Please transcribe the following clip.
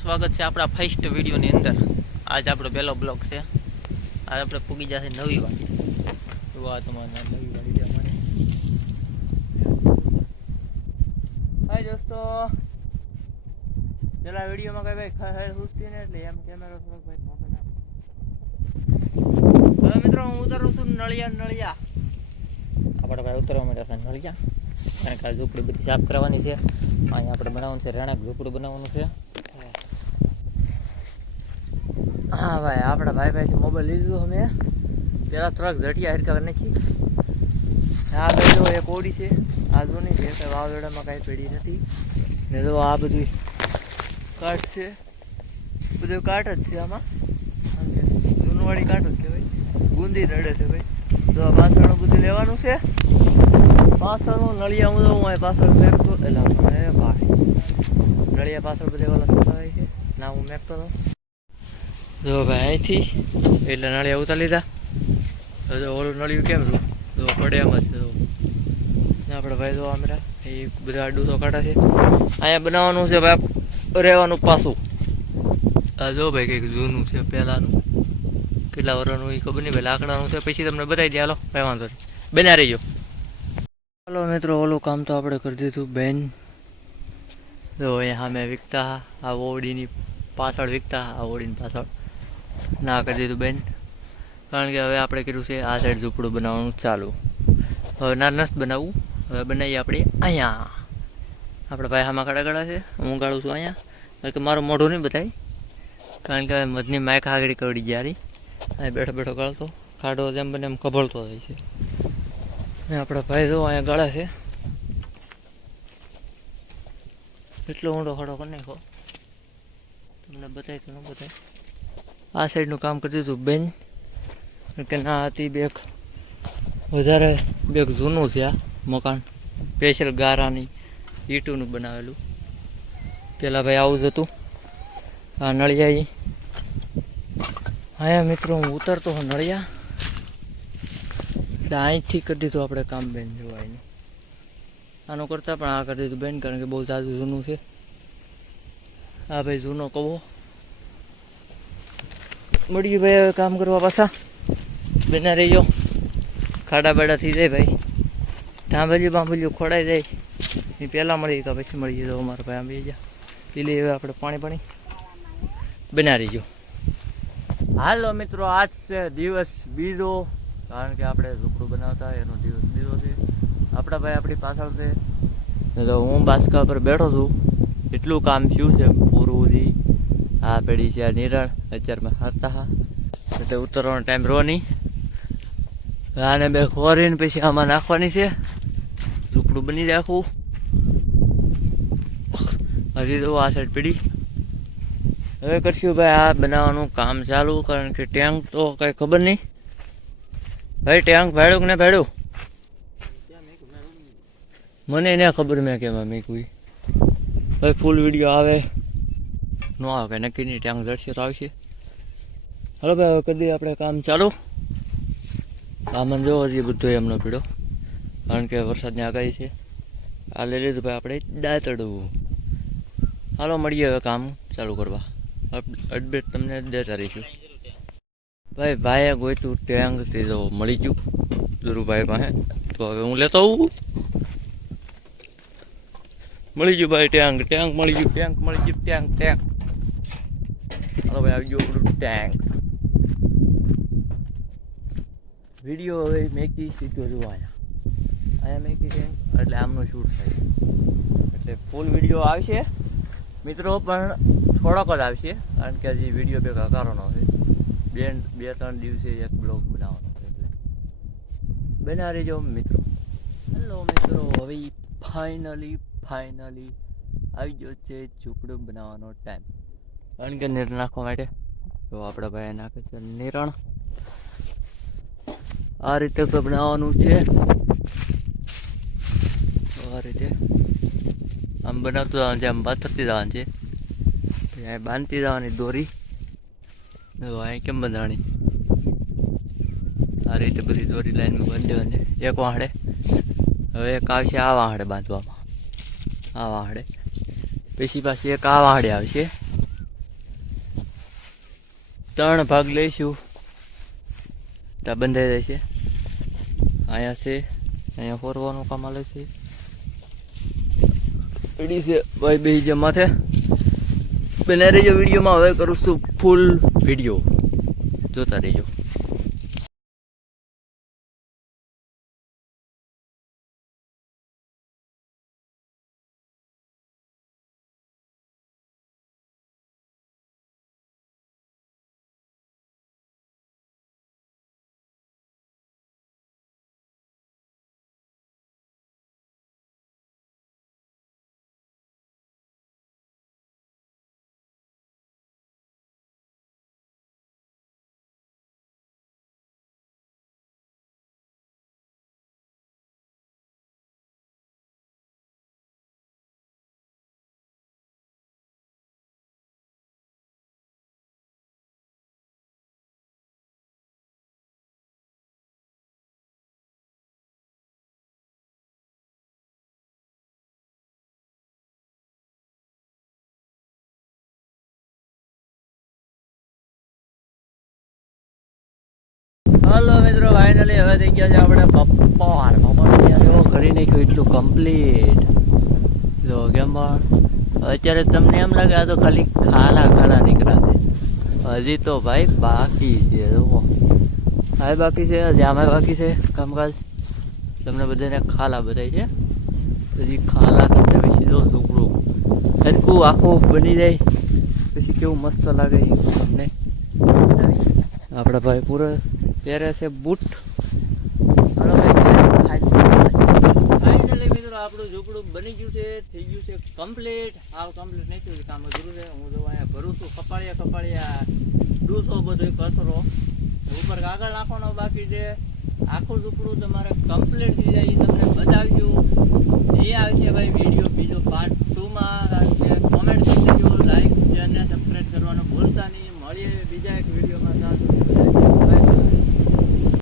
સ્વાગત છે આપણા ફર્સ્ટ વિડીયોની અંદર. આજ આપણો પહેલો બ્લોગ છે. આજ આપણે પૂગી જશે નવી વાડી. તો આ તમારા નવી વાડી છે અમારે. હાય દોસ્તો. પેલા વિડીયોમાં કઈ ભાઈ ખહેડ હુસતી ને એટલે એમ કેમેરો થોડોક ભાઈ ના હવે મિત્રો હું ઉતરું છું નળિયા નળિયા. આપણે ભાઈ ઉતરવા માટે છે નળિયા. કારણ કે આ ઝૂંપડી બધી સાફ કરવાની છે. અહીંયા આપણે બનાવવાનું છે રહેણાંક ઝૂંપડું બનાવવાનું છે. હા ભાઈ, આપણા ભાઈ ભાઈથી મોબાઈલ લીધું અમે. પેલા ટ્રક ઝટિયા હરકા નાખી. આ બેઠો એક ઓડી છે આ જૂની છે કે વાવડામાં કાંઈ પેઢી નથી. ને જો આ બધું કાટ છે. બધું કાટ જ છે આમાં. જૂનવાળી કાટ જ કહેવાય. ગુંદી રડે છે ભાઈ. તો આ પાછળનું બધું લેવાનું છે. પાછળનું નળિયા હું હું અહીં પાછળ મેકતો એટલે હે ભાઈ, નળિયા પાછળ બધે ઓલા હોય છે. ના, હું મેકતો હતો જો ભાઈ અહીંથી, એટલે નળિયા ઉતારી લીધા. જો ઓલું નળિયું કેમ રહ્યું જો પડે એમ જ આપણે ભાઈ જો આમરા એ બધા આડું તો છે. અહીંયા બનાવવાનું છે ભાઈ રહેવાનું પાછું. આ જો ભાઈ કંઈક જૂનું છે, પહેલાંનું. કેટલા વર્ષનું એ ખબર નહીં, ભાઈ લાકડાનું છે. પછી તમને બતાવી દે, હાલો ભાઈ વાંધો નહીં. બન્યા રહીજો. ચાલો મિત્રો, ઓલું કામ તો આપણે કરી દીધું, બેન. જો અહીંયા સામે વિકતા, આ ઓડીની પાછળ વિકતા, આ ઓડીની પાછળ. ના કરી દીધું બેન. કારણ કે હવે આપણે કર્યું છે આ સાઈડ ઝૂંપડું બનાવવાનું ચાલુ. હવે ના બનાવવું હવે બનાવીએ આપણે અહીંયા. આપણે ભાઈ આમાં ખડા ખડા છે. હું ગાળું છું અહીંયા. કારણ કે મારું મોઢું નહીં બતાવી કારણ કે હવે મધની માઇક આગળ કરડી જ્યારે અહીં બેઠો બેઠો ગાળતો. ખાડો જેમ બને એમ કભળતો થાય છે. ને આપણા ભાઈ જો અહીંયા ગાળા છે. એટલો ઊંડો ખડો કરી નાખો તમને બતાય તો ન બતાય. આ સાઈડનું કામ કરતી હતું બેન. કે ના હતી બેક વધારે બેક જૂનું આ મકાન. સ્પેશિયલ ગારાની ઈટુનું બનાવેલું. પેલા ભાઈ આવું જ હતું. આ નળિયા અહીંયા મિત્રો હું ઉતરતો હું નળિયા. એટલે અહીંથી કરી દીધું આપણે કામ બેન જોવાયનું. આનું કરતાં પણ આ કરી દીધું બેન, કારણ કે બહુ જાદુ જૂનું છે. આ ભાઈ જૂનો કવો. મળીએ ભાઈ, હવે કામ કરવા પાછા. બેના રહીયો ખાડા બાડા થઈ જાય ભાઈ. ધાંભલ્યું બાંભલ્યું ખોડાઈ જાય એ પહેલાં મળી તો પછી મળી તો અમારા ભાઈ આમ જા. પીલી હવે આપણે પાણી પાણી. બના રહીજો. હાલો મિત્રો, આજ છે દિવસ બીજો. કારણ કે આપણે ઝૂંપડું બનાવતા એનો દિવસ બીજો છે. આપણા ભાઈ આપણી પાછળ છે. તો હું બાસકા પર બેઠો છું. એટલું કામ થયું છે પૂરું આ પેઢી છે આ નિરણ, અત્યારમાં હરતા હા. એટલે ઉતરવાનો ટાઈમ રહો નહીં. આને બે ખોરીને પછી આમાં નાખવાની છે. ઝૂંપડું બની આખું હજી તો આ સાઈડ પીડી હવે કરશું ભાઈ, આ બનાવવાનું કામ ચાલુ, કારણ કે ટેન્ક તો કઈ ખબર નહીં. ભાઈ, ટેન્ક ભાડ્યું કે ને ભાડ્યું મને એને ખબર મેં કેમાં મેં કોઈ ભાઈ ફૂલ વીડિયો આવે. ન આવે કે નક્કી નહીં ટેન્ક જડશે તો આવશે. હાલો ભાઈ, હવે દઈએ આપણે કામ ચાલુ. સામાન જોવો હજી બધો એમનો પીડો કારણ કે વરસાદની આગાહી છે. આ લઈ લીધું ભાઈ આપણે દાંતડું હાલો, મળીએ હવે કામ ચાલુ કરવા. અપડેટ તમને દેતા રહીશું. ભાઈ, ભાઈએ ગોઈતું ટેંગ તો મળી ગયું ધીરુભાઈ પાસે. તો હવે હું લેતો આવું. મળી ગયું ભાઈ ટેંક ટેંક મળી ગયું ટેંક મળી ગયું ટેંક ટેંક હાલો ભાઈ આવી ગયો આપણું ટેન્ક વીડિયો હવે મેકી સીધો જોવાના અહીંયા મેકી ટેન્ક એટલે આમનું શૂટ થાય. એટલે ફૂલ વીડિયો આવશે. મિત્રો, પણ થોડોક જ આવશે, કારણ કે હજી વીડિયો બે કાકારોનો છે. બે બે ત્રણ દિવસે એક બ્લોગ બનાવવાનો છે એટલે. બના રહેજો મિત્રો. હેલો મિત્રો, હવે ફાઇનલી ફાઇનલી આવી ગયો છે ઝૂંપડું બનાવવાનો ટાઈમ કારણ કે નિરણ નાખવા માટે. તો આપણા ભાઈ નાખે છે નિરણ. આ રીતે બનાવવાનું છે. આ રીતે. આમ બનાવતું જવાનું છે, આમ પાથરતી જવાનું છે. પછી અહીં બાંધતી જવાની દોરી. અહીં કેમ બંધાણી? આ રીતે બધી દોરી લાઈનમાં બાંધવાની એક વાહડે. હવે એક આવશે આ વાહડે બાંધવામાં. આ વાહડે. પછી પાછી એક આ વાહડે આવશે. ત્રણ ભાગ લઈશું. ત્યાં બંધાઈ જાય છે. અહીંયા છે, અહીંયા ફોરવાનું કામ આવે છે. એડી છે, ભાઈ બે જે માથે. બને રહેજો વિડીયોમાં. હવે કરું છું ફૂલ વીડિયો જોતા રહેજો. હલો મિત્રો ફાઇનલી હવે થઈ ગયા છે આપણે બપોર બપોર જો કરી નાખ્યું એટલું કમ્પ્લીટ જો કેમ અત્યારે તમને એમ લાગે આ તો ખાલી ખાલા ખાલા નીકળ્યા છે. હજી તો ભાઈ બાકી છે, જુઓ. હા બાકી છે જામાં બાકી છે કામકાજ. તમને બધાને ખાલા બધાય છે. હજી ખાલા તમને પછી જો ઢોકળું સરખું આખું બની જાય. પછી કેવું મસ્ત લાગે તમને. આપણા ભાઈ પૂરો. પહેરે છે બૂટ. ફાઇનલી મિત્રો, આપણું ઝૂંપડું બની ગયું છે, થઈ ગયું છે કમ્પ્લીટ હાવ કમ્પ્લીટ નહીં થયું, કામ અધૂરું છે. હું જો અહીંયા ભરું છું કપાળિયા કપાળિયા ડૂસો બધો કચરો ઉપર કાગળ નાખવાનો બાકી છે. આખું ઝૂંપડું તમારે કમ્પ્લીટ થઈ જાય